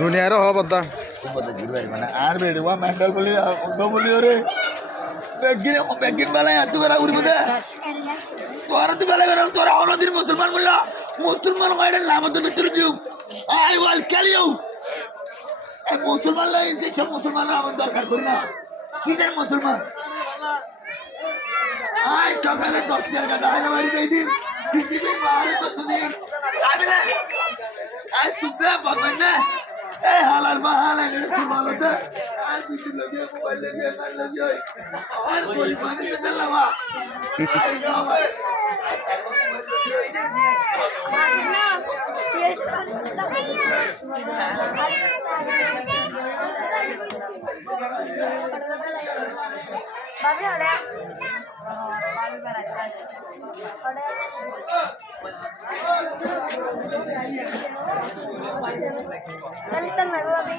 দুনিয়ারও হওয়া বদ্দা আর বেড়ুয়া মেন্টাল বলি বলি ওরে বেগিন বেলায় এত বেলা উড়বে দে তোরা তো বেলা করে তোরা অনদিন মুসলমান বললো মুসলমান হয় নাম তো তোর যুগ আই ওয়াল কিল ইউ এই মুসলমান লাগে যে সব মুসলমান আমার দরকার করি না কিদের মুসলমান আই সকালে 10 টাকা দায় বাড়ি দেই দিন পৃথিবী মারে তো তুমি সামনে আই সুবরা বাগনে এই হালার বাহালা গেলে সুবলতে আর কিছু লাগে মোবাইল লাগে গান লাগে আর পরিমাণে তে লাবা আই গাওয়া Babi ada. Balikan baru babi.